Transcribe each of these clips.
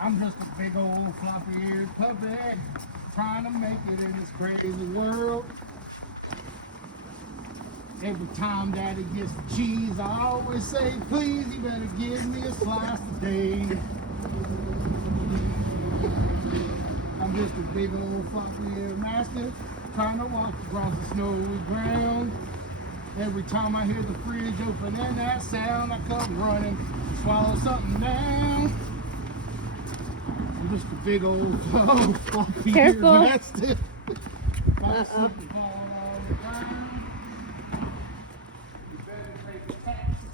I'm just a big old floppy-eared puppy trying to make it in this crazy world. Every time Daddy gets the cheese, I always say, please, you better give me a slice today. I'm just a big old floppy-eared mastiff trying to walk across the snowy ground. Every time I hear the fridge open and that sound, I come running to swallow something down. I'm just a big old floppy-eared mastiff. Uh-oh.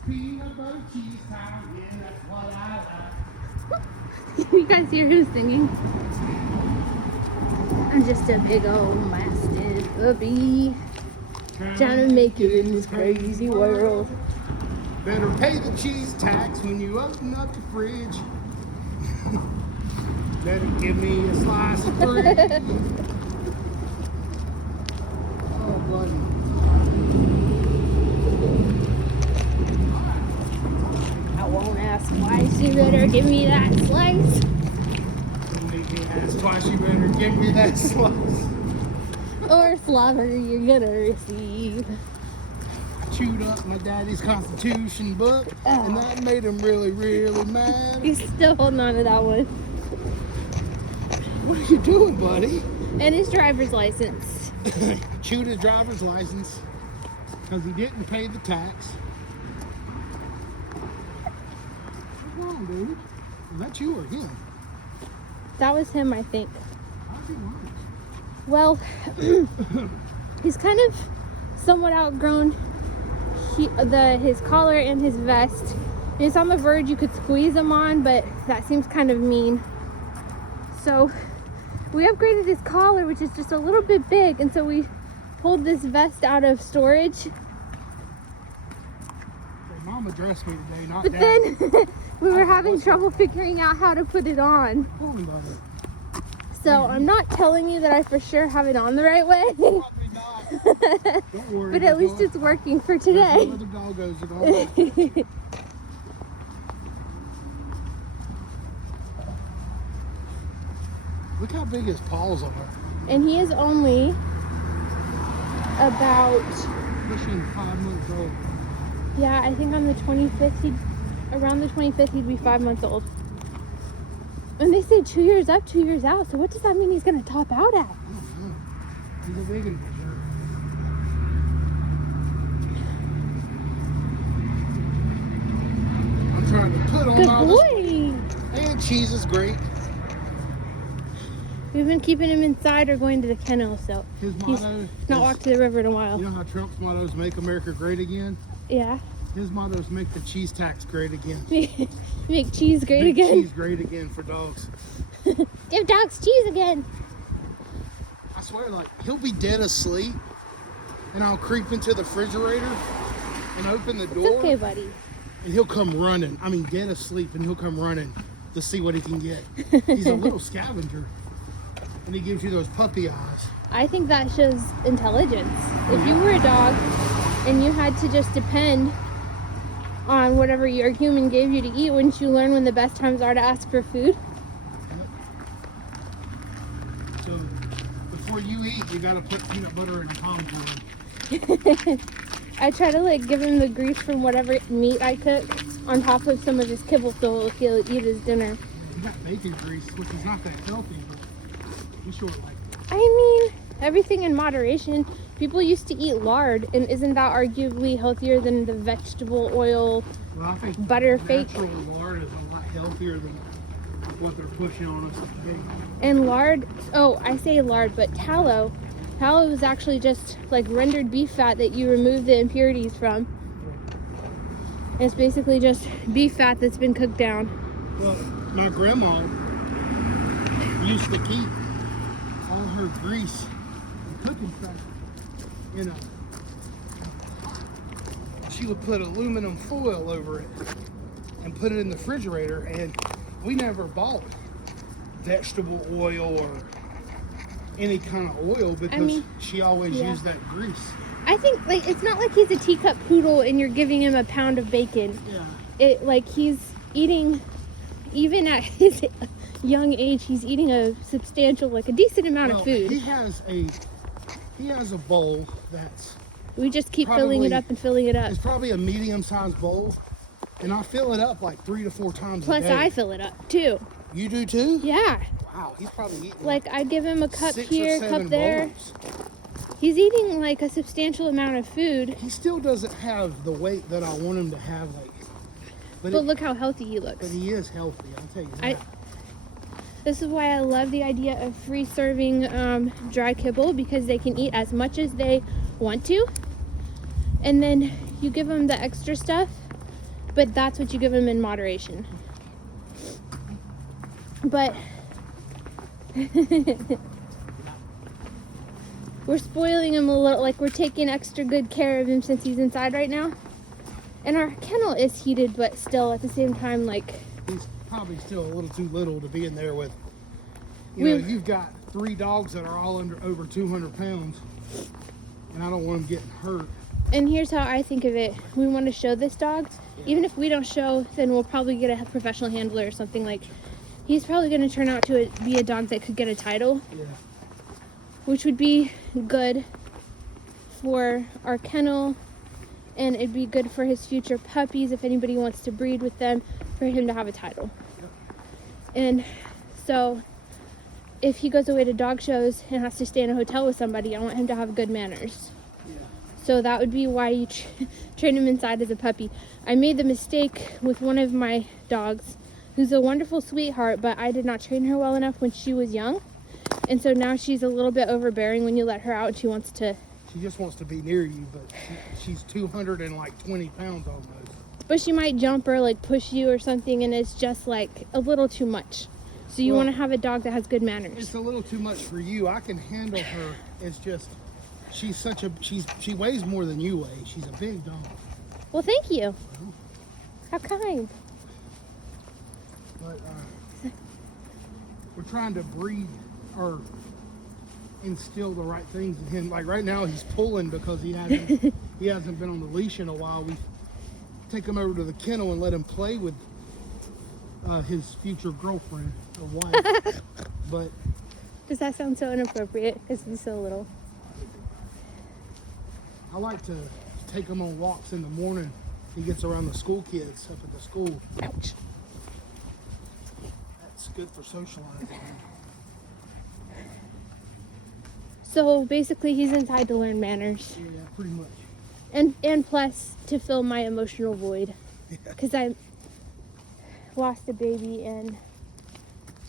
Peanut butter cheese time, yeah, that's what I like. You guys hear who's singing? I'm just a big old mastiff puppy trying to make it in this crazy world. Better pay the cheese tax when you open up the fridge. Better give me a slice of bread. Oh, buddy. I won't ask twice, you better give me that slice. Don't make me ask twice, you better give me that slice. Or slobber you're gonna receive. I chewed up my daddy's Constitution book, and that made him really, really mad. He's still holding on to that one. What are you doing, buddy? And his driver's license. Chewed his driver's license because he didn't pay the tax. What's wrong, dude? Is that you or him? That was him, I think. How'd you know? Well, he's kind of somewhat outgrown his collar and his vest. It's on the verge you could squeeze him on, but that seems kind of mean. So we upgraded his collar, which is just a little bit big, and so we pulled this vest out of storage. Hey, Mama dressed me today, not But Daddy. then we were having trouble figuring out how to put it on. Hold on, buddy. So I'm not telling you that I for sure have it on the right way. Probably not. Don't worry. But at least it's working for today. Where the doggos are going. Look how big his paws are. And he is only about, Pushing 5 months old. yeah, I think on the 25th, around the 25th, he'd be 5 months old. And they say 2 years up, 2 years out. So what does that mean he's going to top out at? I don't know. He's a big one for sure. I'm trying to put on Good all boy. this. And cheese is great. We've been keeping him inside or going to the kennel, so His he's motto not is, walked to the river in a while. you know how Trump's motto is make America great again? Yeah. His motto is make the cheese tax great again. Make cheese great Make again. cheese great again for dogs. Give dogs cheese again. I swear, like, he'll be dead asleep, and I'll creep into the refrigerator and open the door, It's okay, buddy. and he'll come running. I mean, dead asleep, and he'll come running to see what he can get. He's a little scavenger, and he gives you those puppy eyes. I think that shows intelligence. If you were a dog and you had to just depend on whatever your human gave you to eat, wouldn't you learn when the best times are to ask for food? So, before you eat, you gotta put peanut butter and palm on. I try to like give him the grease from whatever meat I cook on top of some of his kibble so he'll eat his dinner. You got bacon grease, which is not that healthy, but we sure like it. I mean, everything in moderation. People used to eat lard, and isn't that arguably healthier than the vegetable oil? Well, I think Butter fake. natural lard is a lot healthier than what they're pushing on us today. And lard, oh, I say lard, but tallow. Tallow is actually just like rendered beef fat that you remove the impurities from. And it's basically just beef fat that's been cooked down. Well, my grandma used to keep all her grease and cooking stuff in a. She would put aluminum foil over it and put it in the refrigerator, and we never bought vegetable oil or any kind of oil because she always used that grease. I think like it's not like he's a teacup poodle and you're giving him a pound of bacon. Yeah. It like he's eating even at his young age, he's eating a substantial, like a decent amount of food. He has a bowl that's We just keep filling it up and filling it up. It's probably a medium-sized bowl, and I fill it up like 3 to 4 times Plus, a day. I fill it up too. You do too? Yeah. Wow, he's probably eating Like I give him a cup 6 here, or 7 cup there. bowls. He's eating like a substantial amount of food. He still doesn't have the weight that I want him to have, like. But look how healthy he looks. But he is healthy, I'll tell you that. This is why I love the idea of free serving dry kibble, because they can eat as much as they want to. And then you give them the extra stuff, but that's what you give them in moderation. But we're spoiling him a little, like we're taking extra good care of him since he's inside right now. And our kennel is heated, but still at the same time, like, he's probably still a little too little to be in there with. You know, you've got 3 dogs that are all over 200 pounds, and I don't want them getting hurt. And here's how I think of it. We want to show this dog. Even if we don't show, then we'll probably get a professional handler or something. Like, he's probably going to turn out to be a dog that could get a title, which would be good for our kennel, and it'd be good for his future puppies if anybody wants to breed with them, for him to have a title. And so if he goes away to dog shows and has to stay in a hotel with somebody, I want him to have good manners. So that would be why you train him inside as a puppy. I made the mistake with one of my dogs, who's a wonderful sweetheart, but I did not train her well enough when she was young. And so now she's a little bit overbearing when you let her out, and she wants to... She just wants to be near you, but she's 220 pounds almost. But she might jump or like push you or something, and it's just like a little too much. So you want to have a dog that has good manners. It's a little too much for you. I can handle her. It's just... She weighs more than you weigh. She's a big dog. Well, thank you. How kind. But we're trying to breed or instill the right things in him. Like right now, he's pulling because he hasn't been on the leash in a while. We take him over to the kennel and let him play with his future girlfriend or wife. But does that sound so inappropriate? Because he's so little. I like to take him on walks in the morning. He gets around the school kids up at the school. Ouch. That's good for socializing. So basically he's inside to learn manners. Yeah, pretty much. And plus to fill my emotional void. Because I lost a baby and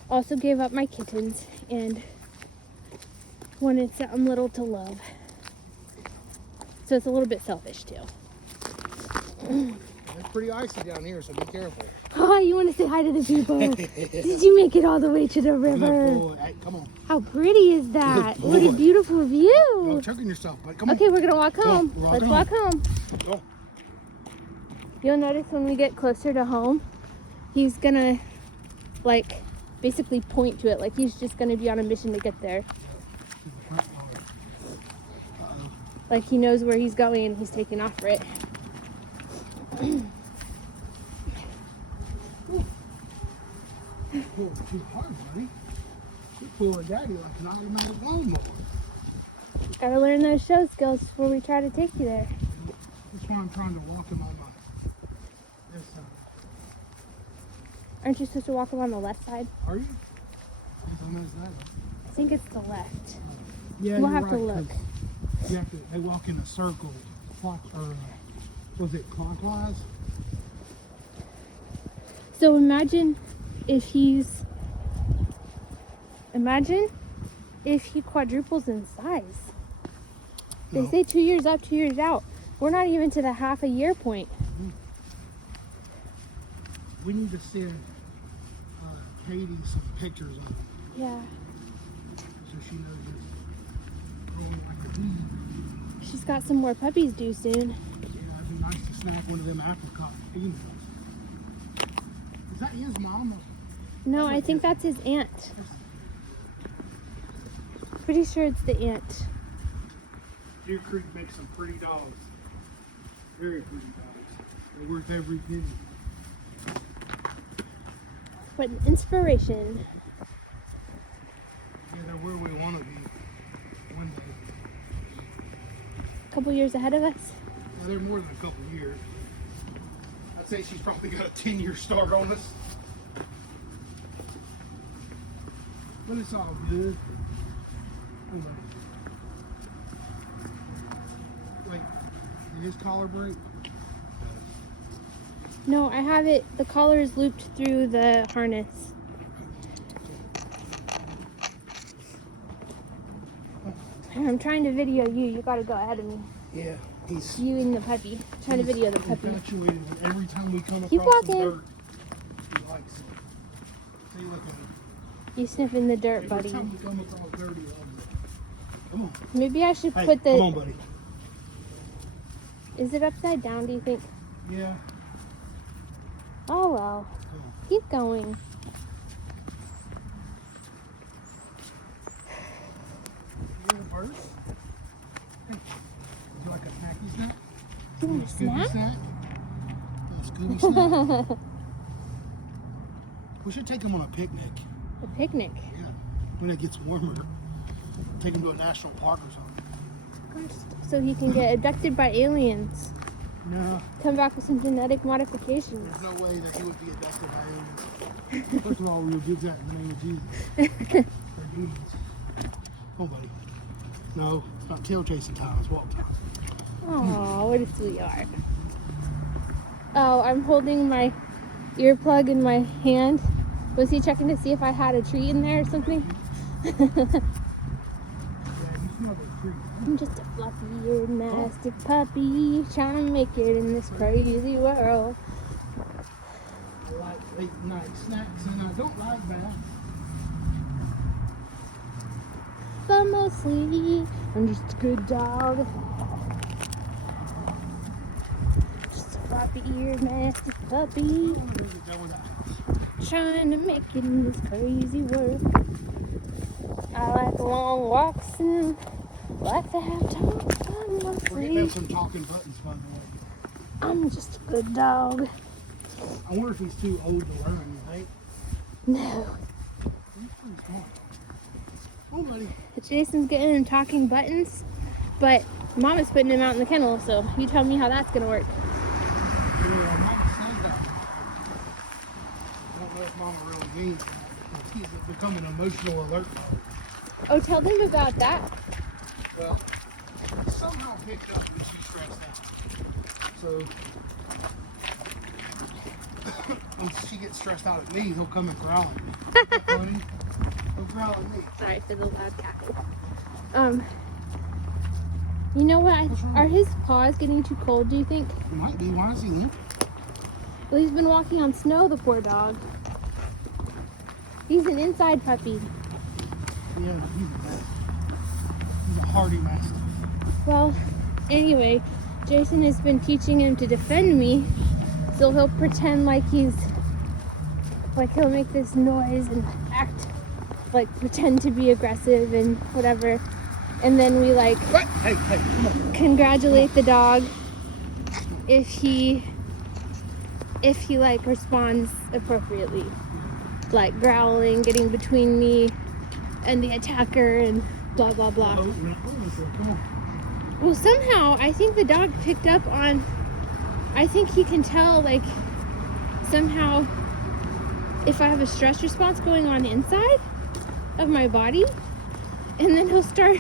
also gave up my kittens and wanted something little to love. So it's a little bit selfish too. It's pretty icy down here, so be careful. Oh, you want to say hi to the people? Did you make it all the way to the river? Good boy. Hey, come on. How pretty is that? What a beautiful view. No choking yourself, but come on. Okay, we're going to walk home. Let's walk home. Go. You'll notice when we get closer to home, he's going to, like, basically point to it. Like, he's just going to be on a mission to get there. Like he knows where he's going and he's taking off for it. Pull too hard, buddy. You pull a daddy like an automatic lawnmower. Gotta learn those show skills before we try to take you there. That's why I'm trying to walk him on this side. Aren't you supposed to walk him on the left side? Are you? I think it's the left. Yeah, we'll have to look. They walk in a circle, was it clockwise? So imagine if he quadruples in size. They say 2 years up, 2 years out. We're not even to the half a year point. We need to send Katie some pictures of him. Yeah. So she knows it's growing like a weed. She's got some more puppies due soon. Yeah, it'd be nice to snag one of them apricot females. Is that his mom? No, I think that's his aunt. Pretty sure it's the aunt. Deer Creek makes some pretty dogs. Very pretty dogs. They're worth every penny. What an inspiration. where we want to be one day. A couple years ahead of us. Yeah, they're more than a couple years. I'd say she's probably got a 10-year start on us. But it's all good. Anyway. Wait, did his collar break? No, I have it. The collar is looped through the harness. I'm trying to video you. You gotta go ahead of me. Yeah, he's You and the puppy. Trying to video the puppy. infatuated with every time we come Keep across some walking. dirt. He likes it. See, look at him. You sniffing the dirt, Every buddy. time we come across dirt, he loves it. Come on. Maybe I should Hey, put the. come on, buddy. Is it upside down, do you think? Yeah. Oh well. Come on. Keep going. You want a burst? Hey, would you like a snacky snack? Do you want a Scooby snack? A Scooby snack? We should take him on a picnic. A picnic. Yeah. When it gets warmer. Take him to a national park or something. Gosh, so he can get abducted by aliens. No. Come back with some genetic modifications. There's no way that he would be abducted by aliens. First of all, we'll get that in the name of Jesus. Or demons. Come on, buddy. No, it's not tail chasing time, it's walk time. Oh, what a sweetheart. Oh, I'm holding my earplug in my hand. Was he checking to see if I had a treat in there or something? Yeah, you smell the treat. I'm just a fluffy-eared mastiff puppy trying to make it in this crazy world. I like late night snacks and I don't like baths. But mostly, I'm just a good dog. Just a floppy-eared mastiff puppy trying to make it in this crazy world. I like long walks and like to have talks, but We're getting mostly, them some talking buttons, by the way. I'm just a good dog. I wonder if he's too old to learn, you think? No. He's pretty smart. Oh, buddy. Jason's getting him talking buttons, but Mama's putting him out in the kennel, so you tell me how that's gonna work. Yeah, Mama said that. I don't know if Mama really means that. He's become an emotional alert dog. Oh, tell them about that. Well, somehow picked up that she's stressed out. So, when she gets stressed out at me, he'll come and growl at me. Funny. He'll growl at me. Sorry for the loud cackle. You know what? What's wrong? Are his paws getting too cold, do you think? It might be. Why is he limping? Well, he's been walking on snow, the poor dog. He's an inside puppy. Yeah, he's a bad. He's a hardy mastiff. Well, anyway, Jason has been teaching him to defend me, so he'll pretend like he'll make this noise and act like pretend to be aggressive and whatever, and then we like What? Hey, come on. congratulate the dog if he like responds appropriately, like growling, getting between me and the attacker and blah blah blah. Oh, you're not going for it. Come on. Well, somehow I think the dog picked up on, I think he can tell, like, somehow if I have a stress response going on inside of my body, and then he'll start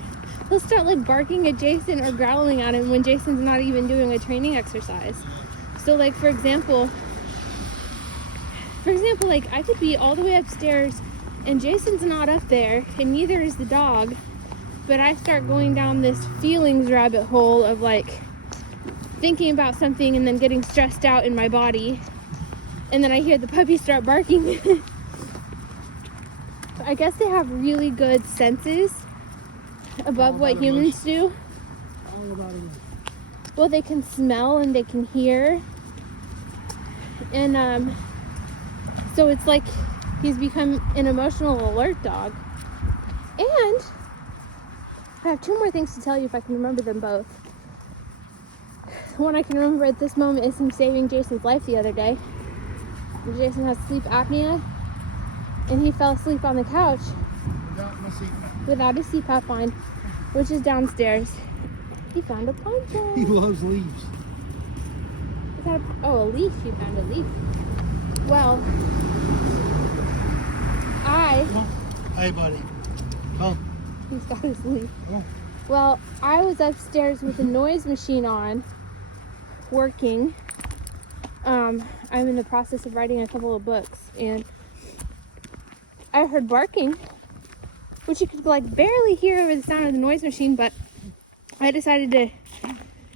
like barking at Jason or growling at him when Jason's not even doing a training exercise. So like for example, like I could be all the way upstairs and Jason's not up there and neither is the dog, but I start going down this feelings rabbit hole of like thinking about something and then getting stressed out in my body, and then I hear the puppy start barking. I guess they have really good senses above what humans do. All about it. Well, they can smell and they can hear, and so it's like he's become an emotional alert dog. And I have two more things to tell you if I can remember them both. One I can remember at this moment is him saving Jason's life the other day. Jason has sleep apnea and he fell asleep on the couch Without my CPAP. without a CPAP on, which is downstairs. He found a poncho. He loves leaves. Is that a leaf? He found a leaf. Well, Hey, buddy. Come. He's got his leaf. Come on. Well, I was upstairs with the noise machine on, working. I'm in the process of writing a couple of books, and I heard barking, which you could like barely hear over the sound of the noise machine, but I decided to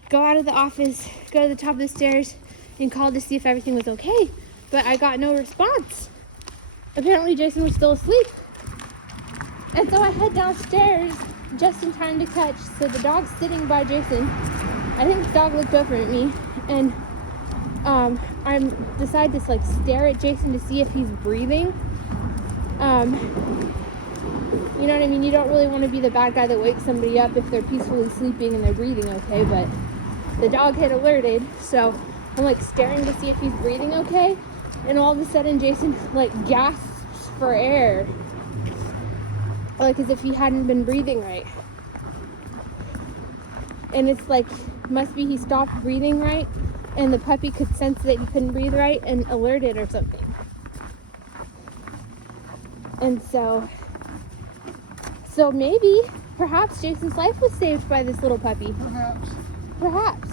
go out of the office, go to the top of the stairs, and call to see if everything was okay, but I got no response. Apparently Jason was still asleep. And so I head downstairs just in time to catch. So the dog's sitting by Jason. I think the dog looked over at me, and I decided to like stare at Jason to see if he's breathing. You know what I mean? You don't really want to be the bad guy that wakes somebody up if they're peacefully sleeping and they're breathing okay, but the dog had alerted, so I'm like staring to see if he's breathing okay, and all of a sudden Jason like gasps for air, like as if he hadn't been breathing right. And it's like, must be he stopped breathing right, and the puppy could sense that he couldn't breathe right and alerted or something. And so maybe, perhaps Jason's life was saved by this little puppy. Perhaps.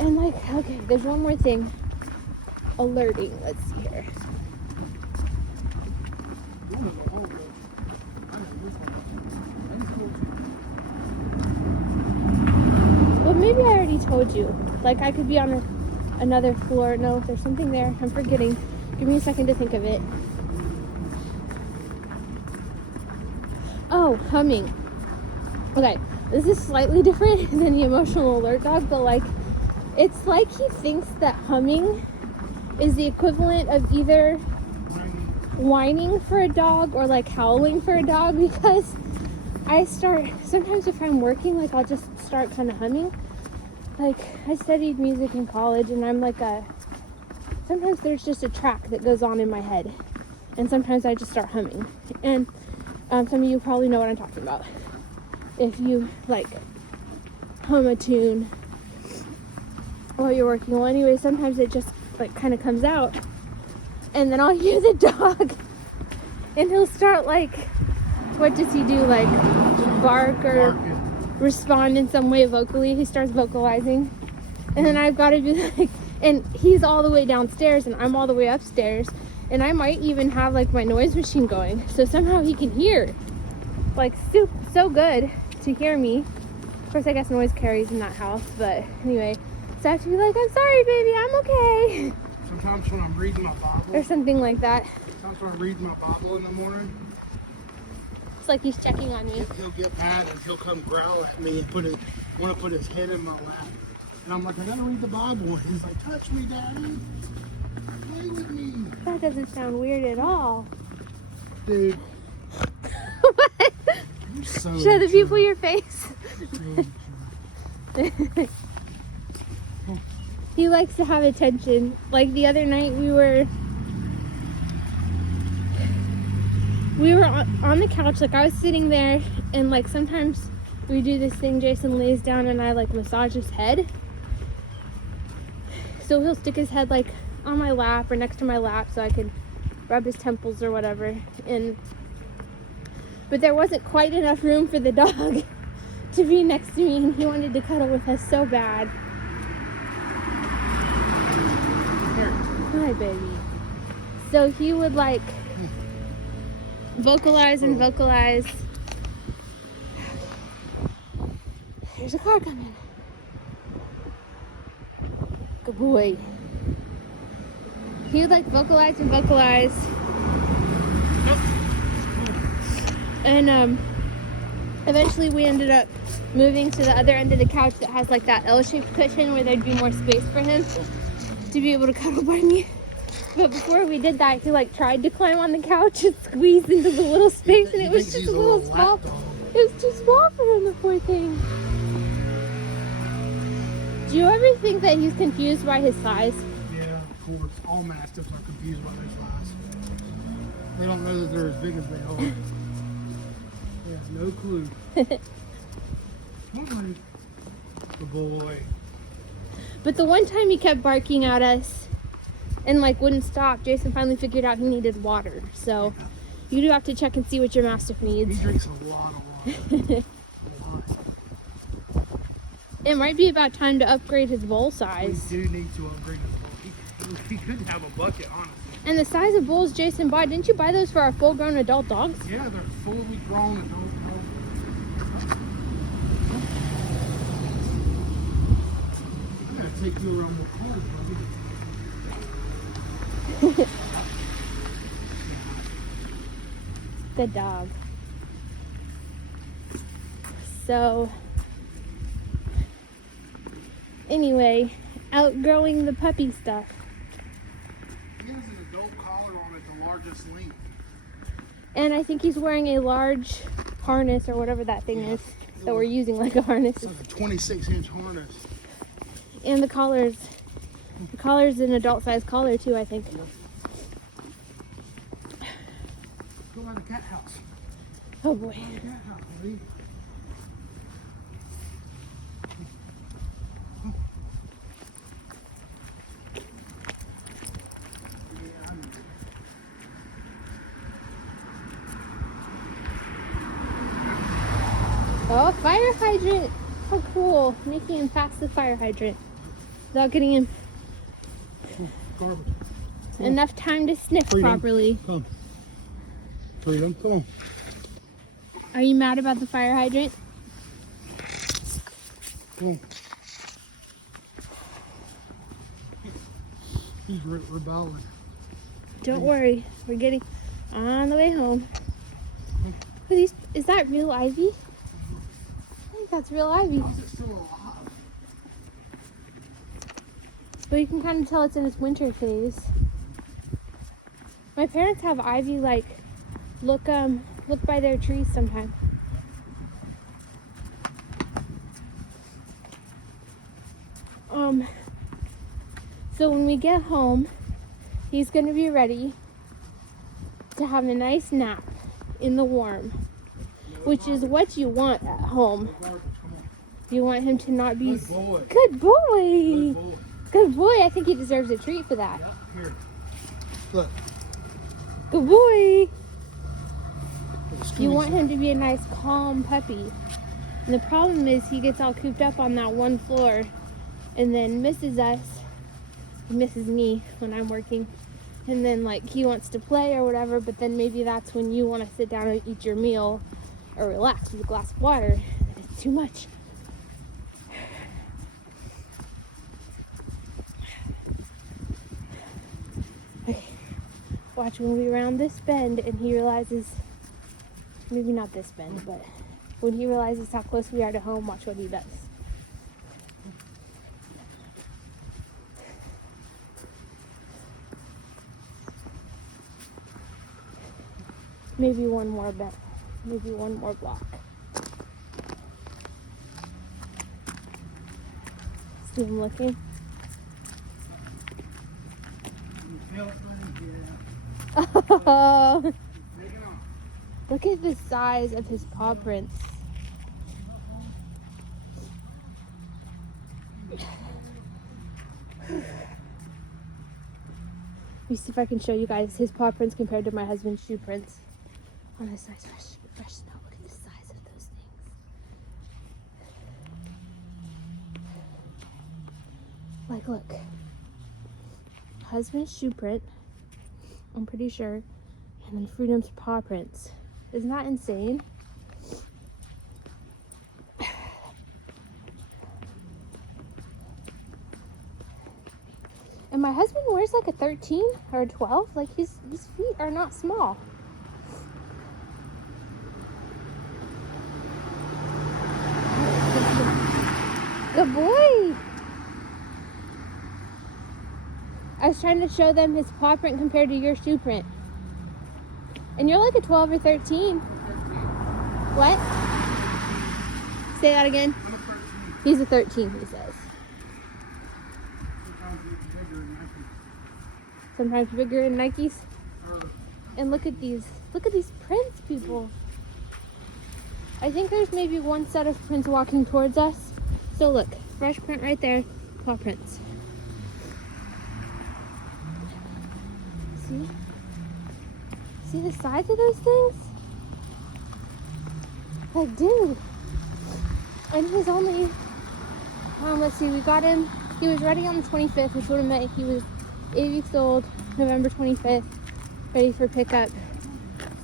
And like, okay, there's one more thing. Alerting, let's see here. Well, maybe I already told you. Like, I could be on another floor. No, there's something there. I'm forgetting. Give me a second to think of it. Oh, humming. Okay, this is slightly different than the emotional alert dog, but like, it's like he thinks that humming is the equivalent of either whining for a dog or like howling for a dog, because sometimes if I'm working, like I'll just start kind of humming. Like I studied music in college, and I'm like sometimes there's just a track that goes on in my head, and sometimes I just start humming. And some of you probably know what I'm talking about. If you like hum a tune while you're working. Well, anyway, sometimes it just like kind of comes out, and then I'll hear the dog, and he'll start like, what does he do? Like bark or respond in some way vocally. He starts vocalizing, and then I've got to be like, and he's all the way downstairs and I'm all the way upstairs, and I might even have like my noise machine going, so somehow he can hear, like so good to hear me. Of course, I guess noise carries in that house, but anyway, so I have to be like, I'm sorry baby, I'm okay. Sometimes when I'm reading my Bible or something like that. Sometimes when I'm reading my Bible in the morning, it's like he's checking on me. He'll get mad and he'll come growl at me and want to put his head in my lap. And I'm like, I gotta read the Bible. And he's like, touch me, Daddy. Play with me. That doesn't sound weird at all. Dude. What? So show the people your face. He likes to have attention. Like the other night we were on the couch, like I was sitting there, and like sometimes we do this thing, Jason lays down and I like massage his head. So he'll stick his head like on my lap or next to my lap so I can rub his temples or whatever. But there wasn't quite enough room for the dog to be next to me, and he wanted to cuddle with us so bad. Hi, baby. So he would like vocalize and vocalize. There's a car coming. Good boy. He would like vocalize and vocalize. And eventually we ended up moving to the other end of the couch that has like that L-shaped cushion where there'd be more space for him to be able to cuddle by me. But before we did that, he like tried to climb on the couch and squeeze into the little space, and it was just a little small. It was too small for him, the poor thing. Do you ever think that he's confused by his size? Yeah. course, all Mastiffs are confused by their size. They don't know that they're as big as they are. They have no clue. Come on, good boy. But the one time he kept barking at us and like wouldn't stop, Jason finally figured out he needed water. So you do have to check and see what your Mastiff needs. He drinks a lot of water. It might be about time to upgrade his bowl size. We do need to upgrade his bowl. He could have a bucket, honestly. And the size of bowls Jason bought, didn't you buy those for our full-grown adult dogs? Yeah, they're fully grown adult dogs. I'm gonna take you around the corner, buddy. Good dog. So, anyway, outgrowing the puppy stuff. He has an adult collar on it, the largest length. And I think he's wearing a large harness or whatever that thing is that we're using like a harness. It's like a 26-inch harness. And the collar's an adult size collar too, I think. Go by the cat house. Oh boy. Go by the cat house, buddy. Oh, fire hydrant! How cool! Making him pass the fire hydrant without getting him Garbage. enough time to sniff Freedom. properly. Come. Freedom, come on. Are you mad about the fire hydrant? Come on. He's rebelling. Don't worry, we're getting on the way home. Is that real ivy? I think that's real ivy. How's it still alive? But you can kind of tell it's in its winter phase. My parents have ivy, like, look by their trees sometime. So when we get home, he's gonna be ready to have a nice nap in the warm, which is what you want at home. You want him to not be... Good boy. Good boy. Good boy. Good boy. I think he deserves a treat for that. Yeah, here. Look. Good boy. Excuse You want me. him to be a nice, calm puppy. And the problem is he gets all cooped up on that one floor and then misses us. He misses me when I'm working. And then, like, he wants to play or whatever, but then maybe that's when you want to sit down and eat your meal or relax with a glass of water. It's too much. Okay. Watch when we round this bend and he realizes, maybe not this bend, but when he realizes how close we are to home, watch what he does. Maybe one more bend, maybe one more block. See him looking? You feel it, buddy? Yeah. Oh, Take it on. look at the size of his paw prints. Let me see if I can show you guys his paw prints compared to my husband's shoe prints. On this nice fresh snow. Look at the size of those things. Like, look. Husband's shoe print, I'm pretty sure. And then Freedom's paw prints. Isn't that insane? And my husband wears like a 13 or a 12. Like his feet are not small. Good boy. I was trying to show them his paw print compared to your shoe print. And you're like a 12 or 13. What? Say that again. I'm a 13. He's a 13, he says. Sometimes it's bigger than I can. sometimes bigger than Nikes. And look at these prints, people. I think there's maybe one set of prints walking towards us. So look, fresh print right there, paw prints. See? See the size of those things? Like, dude. And he's only, let's see, we got him, he was ready on the 25th, which would have meant he was 8 weeks old, November 25th, ready for pickup.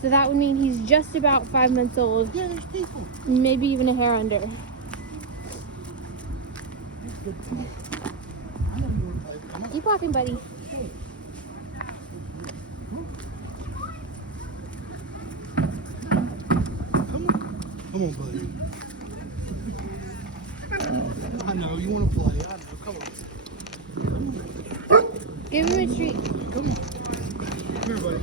So that would mean he's just about 5 months old. Yeah, there's people. Maybe even a hair under. Keep walking, buddy. Come on, buddy. I know, you want to play. I know, come on. Give him a treat. Come on. Come here, buddy.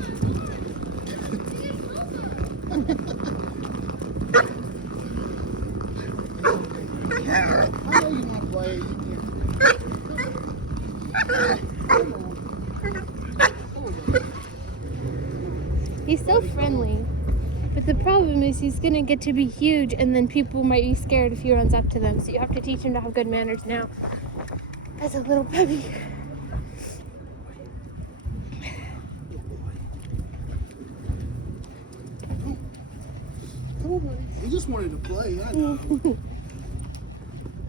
I know you want to play. Come on. He's so friendly. But the problem is he's going to get to be huge and then people might be scared if he runs up to them. So you have to teach him to have good manners now as a little puppy. Come on, buddy. He just wanted to play. I know.